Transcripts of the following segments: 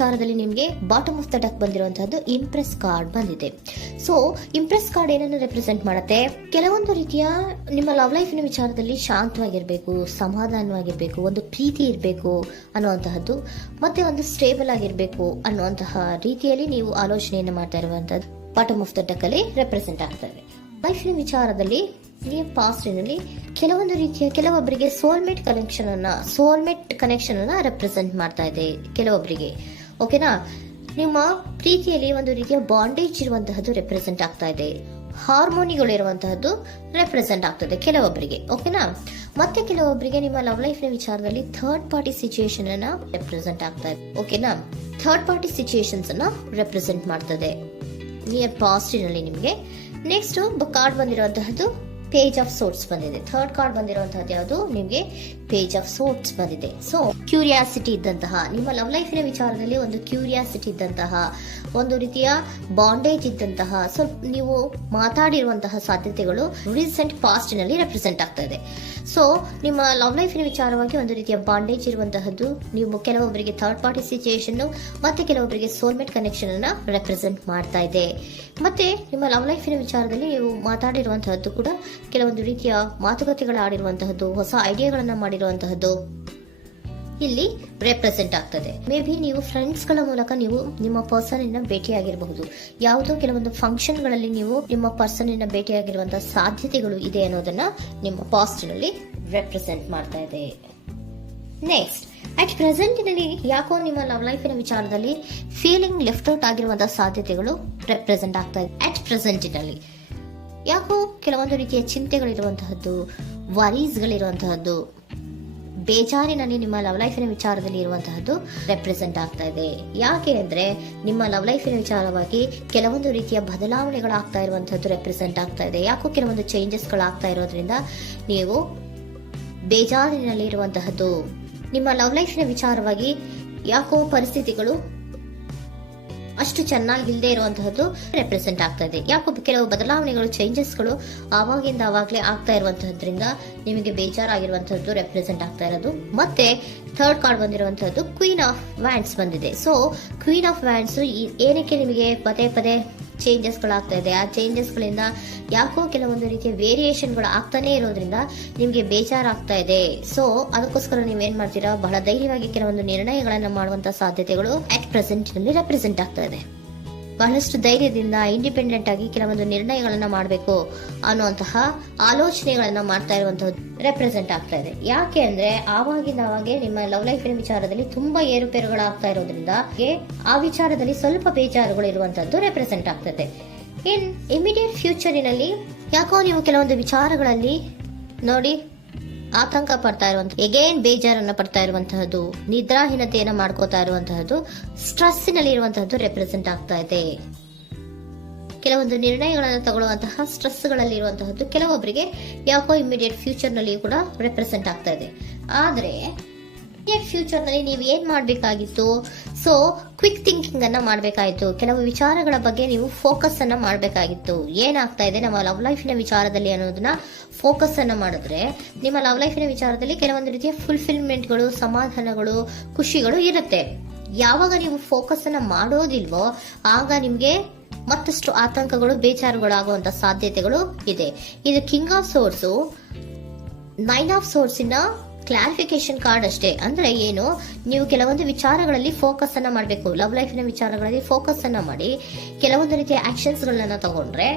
ವಿಚಾರದಲ್ಲಿ ನಿಮಗೆ bottom of the deck ಬಂದಿರುವಂತಹದ್ದು ಇಂಪ್ರೆಸ್ ಕಾರ್ಡ್ ಬಂದಿದೆ. ಸೊ ಇಂಪ್ರೆಸ್ ಕಾರ್ಡ್ ಏನನ್ನು ರೆಪ್ರೆಸೆಂಟ್ ಮಾಡುತ್ತೆ? ಕೆಲವೊಂದು ರೀತಿಯ ನಿಮ್ಮ ಲವ್ ಲೈಫಿನ ವಿಚಾರದಲ್ಲಿ ಶಾಂತವಾಗಿರ್ಬೇಕು, ಸಮಾಧಾನವಾಗಿರ್ಬೇಕು, ಒಂದು ಪ್ರೀತಿ ಇರಬೇಕು ಅನ್ನುವಂತಹದ್ದು, ಮತ್ತೆ ಒಂದು ಸ್ಟೇಬಲ್ ಆಗಿರ್ಬೇಕು ಅನ್ನುವಂತಹ ರೀತಿಯಲ್ಲಿ ನೀವು ಆಲೋಚನೆಯನ್ನು ಮಾಡ್ತಾ ಇರುವಂತಹದ್ದು ಬಾಟಮ್ ಆಫ್ ದ ಡೆಕ್ ಅಲ್ಲಿ ರೆಪ್ರೆಸೆಂಟ್ ಆಗ್ತದೆ. ಲೈಫಿನ ವಿಚಾರದಲ್ಲಿ ನಿಮ್ಮ ಪಾಸ್ಟಿನಲ್ಲಿ ಕೆಲವೊಂದು ರೀತಿಯ ಕೆಲವೊಬ್ಬರಿಗೆ ಸೋಲ್ಮೇಟ್ ಕನೆಕ್ಷನ್ ಅನ್ನ ರೆಪ್ರೆಸೆಂಟ್ ಮಾಡ್ತಾ ಇದೆ ಕೆಲವೊಬ್ಬರಿಗೆ. ಓಕೆನಾ? ನಿಮ್ಮ ಪ್ರೀತಿಯಲ್ಲಿ ಒಂದು ರೀತಿಯ ಬಾಂಡೇಜ್ ಇರುವಂತಹದ್ದು ರೆಪ್ರೆಸೆಂಟ್ ಆಗ್ತಾ ಇದೆ. ಹಾರ್ಮೋನಿಗಳು ಇರುವಂತಹದ್ದು ರೆಪ್ರೆಸೆಂಟ್ ಆಗ್ತದೆ ಕೆಲವೊಬ್ಬರಿಗೆ. ಓಕೆನಾ? ಮತ್ತೆ ಕೆಲವೊಬ್ಬರಿಗೆ ನಿಮ್ಮ ಲವ್ ಲೈಫ್ ನ ವಿಚಾರದಲ್ಲಿ ಥರ್ಡ್ ಪಾರ್ಟಿ ಸಿಚುಯೇಷನ್ ಅನ್ನ ರೆಪ್ರೆಸೆಂಟ್ ಆಗ್ತಾ ಇದೆ. ಓಕೆನಾ? ಥರ್ಡ್ ಪಾರ್ಟಿ ಸಿಚುಯೇಷನ್ಸ್ ಅನ್ನ ರೆಪ್ರೆಸೆಂಟ್ ಮಾಡ್ತದೆ ನಿಯರ್ ಪಾಸ್ಟಿನಲ್ಲಿ ನಿಮಗೆ. ನೆಕ್ಸ್ಟ್ ಕಾರ್ಡ್ ಬಂದಿರುವಂತಹದ್ದು ಪೇಜ್ ಆಫ್ ಸೋರ್ಟ್ಸ್ ಬಂದಿದೆ. ಥರ್ಡ್ ಕಾರ್ಡ್ ಬಂದಿರುವಂತಹದ್ದು ಯಾವುದು? ನಿಮಗೆ ಪೇಜ್ ಆಫ್ ಸೋರ್ಟ್ಸ್ ಬಂದಿದೆ. ಸೊ ಕ್ಯೂರಿಯಾಸಿಟಿ ಇದ್ದಂತಹ, ನಿಮ್ಮ ಲವ್ ಲೈಫಿನ ವಿಚಾರದಲ್ಲಿ ಒಂದು ಕ್ಯೂರಿಯಾಸಿಟಿ ಇದ್ದಂತಹ, ಒಂದು ರೀತಿಯ ಬಾಂಡೇಜ್ ಇದ್ದಂತಹ, ಸ್ವಲ್ಪ ನೀವು ಮಾತಾಡಿರುವಂತಹ ಸಾಧ್ಯತೆಗಳು ರೀಸೆಂಟ್ ಪಾಸ್ಟ್ ನಲ್ಲಿ ರೆಪ್ರೆಸೆಂಟ್ ಆಗ್ತಾ ಇದೆ. ಸೊ ನಿಮ್ಮ ಲವ್ ಲೈಫಿನ ವಿಚಾರವಾಗಿ ಒಂದು ರೀತಿಯ ಬಾಂಡೇಜ್ ಇರುವಂತಹದ್ದು, ನೀವು ಕೆಲವೊಬ್ಬರಿಗೆ ಥರ್ಡ್ ಪಾರ್ಟಿ ಸಿಚುಯೇಷನ್ ಮತ್ತೆ ಕೆಲವೊಬ್ಬರಿಗೆ ಸೋಲ್ಮೇಟ್ ಕನೆಕ್ಷನ್ ಅನ್ನ ರೆಪ್ರೆಸೆಂಟ್ ಮಾಡ್ತಾ ಇದೆ. ಮತ್ತೆ ನಿಮ್ಮ ಲವ್ ಲೈಫಿನ ವಿಚಾರದಲ್ಲಿ ನೀವು ಮಾತಾಡಿರುವಂತಹದ್ದು ಕೂಡ ಕೆಲವೊಂದು ರೀತಿಯ ಮಾತುಕತೆಗಳು ಆಡಿರುವಂತಹದ್ದು, ಹೊಸ ಐಡಿಯಾಗಳನ್ನ ಮಾಡಿರುವಂತಹದ್ದು ಇಲ್ಲಿ ರೆಪ್ರೆಸೆಂಟ್ ಆಗ್ತದೆ. ಮೇ ಬಿ ನೀವು ಫ್ರೆಂಡ್ಸ್ ಗಳ ಮೂಲಕ ನೀವು ನಿಮ್ಮ ಪರ್ಸನ್ ಅನ್ನ ಭೇಟಿಯಾಗಿರಬಹುದು. ಯಾವುದೋ ಕೆಲವೊಂದು ಫಂಕ್ಷನ್ ಗಳಲ್ಲಿ ನೀವು ನಿಮ್ಮ ಪರ್ಸನ್ ಅನ್ನ ಭೇಟಿಯಾಗಿರುವಂತಹ ಸಾಧ್ಯತೆಗಳು ಇದೆ ಅನ್ನೋದನ್ನ ನಿಮ್ಮ ಪಾಸ್ಟ್ ನಲ್ಲಿ ರೆಪ್ರೆಸೆಂಟ್ ಮಾಡ್ತಾ ಇದೆ. ನೆಕ್ಸ್ಟ್, ಅಟ್ ಪ್ರೆಸೆಂಟ್ ನಲ್ಲಿ ಯಾಕೋ ನಿಮ್ಮ ಲವ್ ಲೈಫಿನ ವಿಚಾರದಲ್ಲಿ ಫೀಲಿಂಗ್ ಲೆಫ್ಟ್ ಔಟ್ ಆಗಿರುವಂತಹ ಸಾಧ್ಯತೆಗಳು ರೆಪ್ರೆಸೆಂಟ್ ಆಗ್ತಾ ಇದೆ. ಅಟ್ ಪ್ರೆಸೆಂಟ್ ನಲ್ಲಿ ಯಾಕೋ ಕೆಲವೊಂದು ರೀತಿಯ ಚಿಂತೆಗಳಿರುವಂತಹದ್ದು, ವರೀಸ್ಗಳಿರುವಂತಹದ್ದು, ಬೇಜಾರಿನಲ್ಲಿ ನಿಮ್ಮ ಲವ್ ಲೈಫಿನ ವಿಚಾರದಲ್ಲಿ ಇರುವಂತಹದ್ದು ರೆಪ್ರೆಸೆಂಟ್ ಆಗ್ತಾ ಇದೆ. ಯಾಕೆ ಅಂದ್ರೆ ನಿಮ್ಮ ಲವ್ ಲೈಫಿನ ವಿಚಾರವಾಗಿ ಕೆಲವೊಂದು ರೀತಿಯ ಬದಲಾವಣೆಗಳಾಗ್ತಾ ಇರುವಂತಹದ್ದು ರೆಪ್ರೆಸೆಂಟ್ ಆಗ್ತಾ ಇದೆ. ಯಾಕೋ ಕೆಲವೊಂದು ಚೇಂಜಸ್ಗಳಾಗ್ತಾ ಇರೋದ್ರಿಂದ ನೀವು ಬೇಜಾರಿನಲ್ಲಿ ಇರುವಂತಹದ್ದು. ನಿಮ್ಮ ಲವ್ ಲೈಫಿನ ವಿಚಾರವಾಗಿ ಯಾಕೋ ಪರಿಸ್ಥಿತಿಗಳು ಅಷ್ಟು ಚೆನ್ನಾಗಿಲ್ಲದೆ ಇರುವಂತಹದ್ದು ರೆಪ್ರೆಸೆಂಟ್ ಆಗ್ತಾ ಇದೆ. ಯಾಕೋ ಕೆಲವು ಬದಲಾವಣೆಗಳು, ಚೇಂಜಸ್ಗಳು ಆವಾಗಿಂದ ಆವಾಗಲೇ ಆಗ್ತಾ ಇರುವಂತಹದ್ರಿಂದ ನಿಮಗೆ ಬೇಜಾರಾಗಿರುವಂತಹದ್ದು ರೆಪ್ರೆಸೆಂಟ್ ಆಗ್ತಾ ಇರೋದು. ಮತ್ತೆ ಥರ್ಡ್ ಕಾರ್ಡ್ ಬಂದಿರುವಂತಹದ್ದು ಕ್ವೀನ್ ಆಫ್ ವ್ಯಾಂಡ್ಸ್ ಬಂದಿದೆ. ಸೊ ಕ್ವೀನ್ ಆಫ್ ವ್ಯಾಂಡ್ಸ್ ಏನಕ್ಕೆ ನಿಮಗೆ ಪದೇ ಪದೇ ಚೇಂಜಸ್ಗಳಾಗ್ತಾ ಇದೆ? ಆ ಚೇಂಜಸ್ಗಳಿಂದ ಯಾಕೋ ಕೆಲವೊಂದು ರೀತಿಯ ವೇರಿಯೇಷನ್ಗಳು ಆಗ್ತಾನೆ ಇರೋದ್ರಿಂದ ನಿಮಗೆ ಬೇಜಾರಾಗ್ತಾ ಇದೆ. ಸೊ ಅದಕ್ಕೋಸ್ಕರ ನೀವೇನ್ ಮಾಡ್ತೀರಾ? ಬಹಳ ಧೈರ್ಯವಾಗಿ ಕೆಲವೊಂದು ನಿರ್ಣಯಗಳನ್ನ ಮಾಡುವಂತಹ ಸಾಧ್ಯತೆಗಳು ಅಟ್ ಪ್ರೆಸೆಂಟ್ ನಲ್ಲಿ ರೆಪ್ರೆಸೆಂಟ್ ಆಗ್ತಾ ಇದೆ. ಬಹಳಷ್ಟು ಧೈರ್ಯದಿಂದ ಇಂಡಿಪೆಂಡೆಂಟ್ ಆಗಿ ಕೆಲವೊಂದು ನಿರ್ಣಯಗಳನ್ನ ಮಾಡಬೇಕು ಅನ್ನುವಂತಹ ಆಲೋಚನೆಗಳನ್ನ ಮಾಡ್ತಾ ಇರುವಂತಹದ್ದು ರೆಪ್ರೆಸೆಂಟ್ ಆಗ್ತಾ ಇದೆ. ಯಾಕೆ ಅಂದ್ರೆ ಆವಾಗಿಂದ ಆವಾಗೆ ನಿಮ್ಮ ಲವ್ ಲೈಫಿನ ವಿಚಾರದಲ್ಲಿ ತುಂಬಾ ಏರುಪೇರುಗಳಾಗ್ತಾ ಇರೋದ್ರಿಂದ ಆ ವಿಚಾರದಲ್ಲಿ ಸ್ವಲ್ಪ ಬೇಜಾರುಗಳು ಇರುವಂತಹದ್ದು ರೆಪ್ರೆಸೆಂಟ್ ಆಗ್ತದೆ. ಇನ್ ಇಮಿಡಿಯೇಟ್ ಫ್ಯೂಚರಿನಲ್ಲಿ ಯಾಕೋ ನೀವು ಕೆಲವೊಂದು ವಿಚಾರಗಳಲ್ಲಿ ನೋಡಿ ಆತಂಕ ಪಡ್ತಾ ಇರುವಂತಹ, ಎಗೇನ್ ಬೇಜಾರನ್ನ ಪಡ್ತಾ ಇರುವಂತಹದ್ದು, ನಿದ್ರಾಹೀನತೆಯನ್ನ ಮಾಡ್ಕೋತಾ ಇರುವಂತಹದ್ದು, ಸ್ಟ್ರೆಸ್ ನಲ್ಲಿ ಇರುವಂತಹದ್ದು ರೆಪ್ರೆಸೆಂಟ್ ಆಗ್ತಾ ಇದೆ. ಕೆಲವೊಂದು ನಿರ್ಣಯಗಳನ್ನು ತಗೊಳ್ಳುವಂತಹ ಸ್ಟ್ರೆಸ್ ಗಳಲ್ಲಿ ಇರುವಂತಹದ್ದು ಕೆಲವೊಬ್ಬರಿಗೆ ಯಾಕೋ ಇಮಿಡಿಯೇಟ್ ಫ್ಯೂಚರ್ ನಲ್ಲಿ ಕೂಡ ರೆಪ್ರೆಸೆಂಟ್ ಆಗ್ತಾ ಇದೆ. ಆದ್ರೆ ಫ್ಯೂಚರ್ ನಲ್ಲಿ ನೀವು ಏನ್ ಮಾಡ್ಬೇಕಾಗಿತ್ತು? ಸೊ ಕ್ವಿಕ್ ಥಿಂಕಿಂಗ್ ಅನ್ನ ಮಾಡ್ಬೇಕಾಗಿತ್ತು. ಕೆಲವು ವಿಚಾರಗಳ ಬಗ್ಗೆ ನೀವು ಫೋಕಸ್ ಅನ್ನ ಮಾಡ್ಬೇಕಾಗಿತ್ತು. ಏನಾಗ್ತಾ ಇದೆ ನಮ್ಮ ಲವ್ ಲೈಫಿನ ವಿಚಾರದಲ್ಲಿ ಅನ್ನೋದನ್ನ ಫೋಕಸ್ ಅನ್ನ ಮಾಡಿದ್ರೆ ನಿಮ್ಮ ಲವ್ ಲೈಫಿನ ವಿಚಾರದಲ್ಲಿ ಕೆಲವೊಂದು ರೀತಿಯ ಫುಲ್ಫಿಲ್ಮೆಂಟ್ಗಳು, ಸಮಾಧಾನಗಳು, ಖುಷಿಗಳು ಇರುತ್ತೆ. ಯಾವಾಗ ನೀವು ಫೋಕಸ್ ಅನ್ನ ಮಾಡೋದಿಲ್ವೋ ಆಗ ನಿಮ್ಗೆ ಮತ್ತಷ್ಟು ಆತಂಕಗಳು, ಬೇಜಾರುಗಳು ಆಗುವಂತ ಸಾಧ್ಯತೆಗಳು ಇದೆ. ಇದು king of swords, 9 of swords ಇನ ಕ್ಲಾರಿಫಿಕೇಶನ್ ಕಾರ್ಡ್ ಅಷ್ಟೇ. ಅಂದ್ರೆ ಏನು? ನೀವು ಕೆಲವೊಂದು ವಿಚಾರಗಳಲ್ಲಿ ಫೋಕಸ್ ಅನ್ನ ಮಾಡಬೇಕು. ಲವ್ ಲೈಫಿನ ವಿಚಾರಗಳಲ್ಲಿ ಫೋಕಸ್ ಅನ್ನ ಮಾಡಿ ಕೆಲವೊಂದು ರೀತಿಯ ಆಕ್ಷನ್ಸ್ ಗಳನ್ನ ತಗೊಂಡ್ರೆ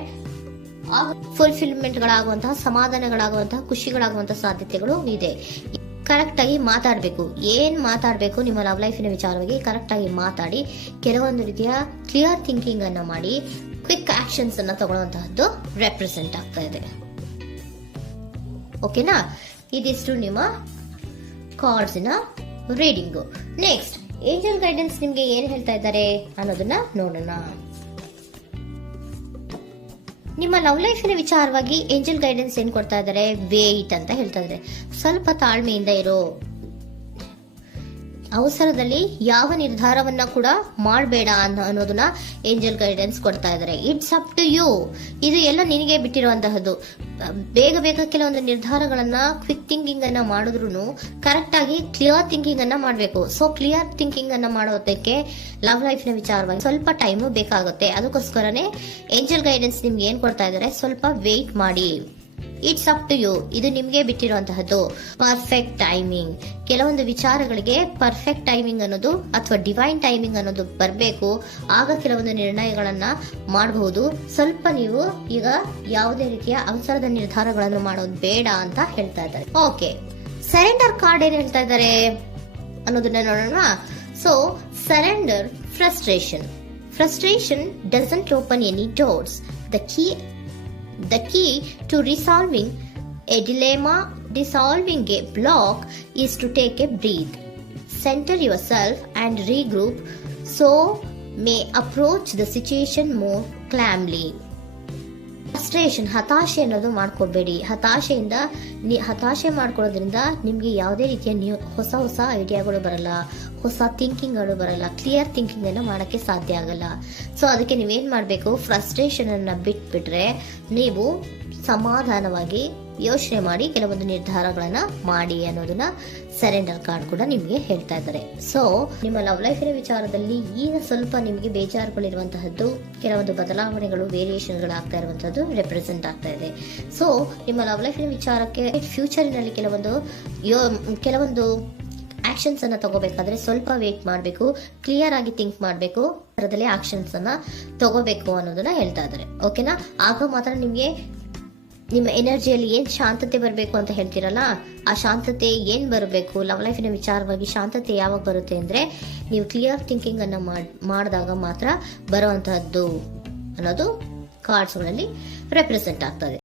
ಫುಲ್ಫಿಲ್ಮೆಂಟ್ ಗಳಾಗುವಂತಹ, ಸಮಾಧಾನಗಳಾಗುವಂತಹ, ಖುಷಿಗಳಾಗುವಂತಹ ಸಾಧ್ಯತೆಗಳು ಇದೆ. ಕರೆಕ್ಟ್ ಆಗಿ ಮಾತಾಡಬೇಕು. ಏನ್ ಮಾತಾಡಬೇಕು ನಿಮ್ಮ ಲವ್ ಲೈಫಿನ ವಿಚಾರವಾಗಿ ಕರೆಕ್ಟ್ ಆಗಿ ಮಾತಾಡಿ ಕೆಲವೊಂದು ರೀತಿಯ ಕ್ಲಿಯರ್ ಥಿಂಕಿಂಗ್ ಅನ್ನ ಮಾಡಿ ಕ್ವಿಕ್ ಆಕ್ಷನ್ಸ್ ಅನ್ನ ತಗೊಳ್ಳುವಂತಹದ್ದು ರೆಪ್ರೆಸೆಂಟ್ ಆಗ್ತಾ ಇದೆ. ಓಕೆನಾ? ಇದಿಷ್ಟು ನಿಮ್ಮ ಕಾರ್ಡ್ಸ್ ನ ರೀಡಿಂಗು. ನೆಕ್ಸ್ಟ್, ಏಂಜಲ್ ಗೈಡೆನ್ಸ್ ನಿಮ್ಗೆ ಏನ್ ಹೇಳ್ತಾ ಇದ್ದಾರೆ ಅನ್ನೋದನ್ನ ನೋಡೋಣ. ನಿಮ್ಮ ಲವ್ ಲೈಫಿನ ವಿಚಾರವಾಗಿ ಏಂಜಲ್ ಗೈಡೆನ್ಸ್ ಏನ್ ಕೊಡ್ತಾ ಇದ್ದಾರೆ? ವೇಟ್ ಅಂತ ಹೇಳ್ತಾ ಇದ್ದಾರೆ. ಸ್ವಲ್ಪ ತಾಳ್ಮೆಯಿಂದ ಇರೋ ಅವಸರದಲ್ಲಿ ಯಾವ ನಿರ್ಧಾರವನ್ನ ಕೂಡ ಮಾಡಬೇಡ ಅನ್ನೋದನ್ನ ಏಂಜಲ್ ಗೈಡೆನ್ಸ್ ಕೊಡ್ತಾ ಇದ್ದಾರೆ. ಇಟ್ಸ್ ಅಪ್ ಟು ಯು, ಇದು ಎಲ್ಲ ನಿನಗೆ ಬಿಟ್ಟಿರುವಂತಹದ್ದು. ಬೇಗ ಬೇಗ ಕೆಲವೊಂದು ನಿರ್ಧಾರಗಳನ್ನ ಕ್ವಿಕ್ ಥಿಂಕಿಂಗ್ ಅನ್ನ ಮಾಡಿದ್ರು ಕರೆಕ್ಟ್ ಆಗಿ ಕ್ಲಿಯರ್ ಥಿಂಕಿಂಗ್ ಅನ್ನ ಮಾಡಬೇಕು. ಸೊ ಕ್ಲಿಯರ್ ಥಿಂಕಿಂಗ್ ಅನ್ನ ಮಾಡೋದಕ್ಕೆ ಲವ್ ಲೈಫ್ ನ ವಿಚಾರವಾಗಿ ಸ್ವಲ್ಪ ಟೈಮು ಬೇಕಾಗುತ್ತೆ. ಅದಕ್ಕೋಸ್ಕರನೇ ಏಂಜಲ್ ಗೈಡೆನ್ಸ್ ನಿಮ್ಗೆ ಏನ್ ಕೊಡ್ತಾ ಇದ್ದಾರೆ, ಸ್ವಲ್ಪ ವೇಟ್ ಮಾಡಿ. ಇಟ್ಸ್ ಅಪ್ ಟು ಯು, ಇದು ನಿಮ್ಗೆ ಬಿಟ್ಟಿರುವಂತಹದ್ದು. ಪರ್ಫೆಕ್ಟ್ ಟೈಮಿಂಗ್, ಕೆಲವೊಂದು ವಿಚಾರಗಳಿಗೆ ಪರ್ಫೆಕ್ಟ್ ಟೈಮಿಂಗ್ ಅನ್ನೋದು ಅಥವಾ ಡಿವೈನ್ ಟೈಮಿಂಗ್ ಅನ್ನೋದು ಬರಬೇಕು. ಆಗ ಕೆಲವೊಂದು ನಿರ್ಣಯಗಳನ್ನ ಮಾಡಬಹುದು. ಸ್ವಲ್ಪ ನೀವು ಈಗ ಯಾವುದೇ ರೀತಿಯ ಅವಸರದ ನಿರ್ಧಾರಗಳನ್ನು ಮಾಡೋದು ಬೇಡ ಅಂತ ಹೇಳ್ತಾ ಇದ್ದಾರೆ. ಓಕೆ, ಸರೆಂಡರ್ ಕಾರ್ಡ್ ಏನ್ ಹೇಳ್ತಾ ಇದ್ದಾರೆ ಅನ್ನೋದನ್ನ ನೋಡೋಣ. So surrender frustration doesn't open any doors. The key to resolving a dilemma, dissolving a block, is to take a breath, center yourself and regroup so may approach the situation more calmly. Frustration, ಹತಾಶೆ ಅನ್ನೋದು ಮಾಡ್ಕೋಬೇಡಿ. ಹತಾಶೆ ಮಾಡ್ಕೊಳ್ಳೋದ್ರಿಂದ ನಿಮ್ಗೆ ಯಾವುದೇ ರೀತಿಯ ಹೊಸ ಐಡಿಯಾಗಳು ಬರಲ್ಲ, ಹೊಸ ಥಿಂಕಿಂಗ್ಗಳು ಬರಲ್ಲ, ಕ್ಲಿಯರ್ ಥಿಂಕಿಂಗ್ ಅನ್ನ ಮಾಡಕ್ಕೆ ಸಾಧ್ಯ ಆಗಲ್ಲ. ಸೊ ಅದಕ್ಕೆ ನೀವೇನ್ ಮಾಡ್ಬೇಕು, ಫ್ರಸ್ಟ್ರೇಷನ್ ಅನ್ನ ಬಿಟ್ಬಿಟ್ರೆ ನೀವು ಸಮಾಧಾನವಾಗಿ ಯೋಚನೆ ಮಾಡಿ ಕೆಲವೊಂದು ನಿರ್ಧಾರಗಳನ್ನ ಮಾಡಿ ಅನ್ನೋದನ್ನ ಸರೆಂಡರ್ ಕಾರ್ಡ್ ಕೂಡ ನಿಮ್ಗೆ ಹೇಳ್ತಾ ಇದ್ದಾರೆ. ಸೊ ನಿಮ್ಮ ಲವ್ ಲೈಫಿನ ವಿಚಾರದಲ್ಲಿ ಈಗ ಸ್ವಲ್ಪ ನಿಮಗೆ ಬೇಜಾರುಗಳಿರುವಂತಹದ್ದು, ಕೆಲವೊಂದು ಬದಲಾವಣೆಗಳು, ವೇರಿಯೇಷನ್ಗಳು ಆಗ್ತಾ ಇರುವಂತಹದ್ದು ರೆಪ್ರೆಸೆಂಟ್ ಆಗ್ತಾ ಇದೆ. ಸೊ ನಿಮ್ಮ ಲವ್ ಲೈಫಿನ ವಿಚಾರಕ್ಕೆ ಫ್ಯೂಚರಿನಲ್ಲಿ ಕೆಲವೊಂದು ಆಕ್ಷನ್ಸ್ ಅನ್ನ ತಗೋಬೇಕಾದ್ರೆ ಸ್ವಲ್ಪ ವೇಟ್ ಮಾಡಬೇಕು, ಕ್ಲಿಯರ್ ಆಗಿ ಥಿಂಕ್ ಮಾಡಬೇಕು, ಅದರಲ್ಲಿ ಆಕ್ಷನ್ಸ್ ಅನ್ನ ತಗೋಬೇಕು ಅನ್ನೋದನ್ನ ಹೇಳ್ತಾ ಇದ್ದಾರೆ. ಓಕೆನಾ? ಆಗ ಮಾತ್ರ ನಿಮ್ಗೆ ನಿಮ್ಮ ಎನರ್ಜಿಯಲ್ಲಿ ಏನ್ ಶಾಂತತೆ ಬರಬೇಕು ಅಂತ ಹೇಳ್ತೀರಲ್ಲ, ಆ ಶಾಂತತೆ ಏನ್ ಬರಬೇಕು, ಲವ್ ಲೈಫಿನ ವಿಚಾರವಾಗಿ ಶಾಂತತೆ ಯಾವಾಗ ಬರುತ್ತೆ ಅಂದ್ರೆ ನೀವು ಕ್ಲಿಯರ್ ಥಿಂಕಿಂಗ್ ಅನ್ನ ಮಾಡಿದಾಗ ಮಾತ್ರ ಬರುವಂತಹದ್ದು ಅನ್ನೋದು ಕಾರ್ಡ್ಸ್ ಗಳಲ್ಲಿ ರೆಪ್ರೆಸೆಂಟ್ ಆಗ್ತದೆ.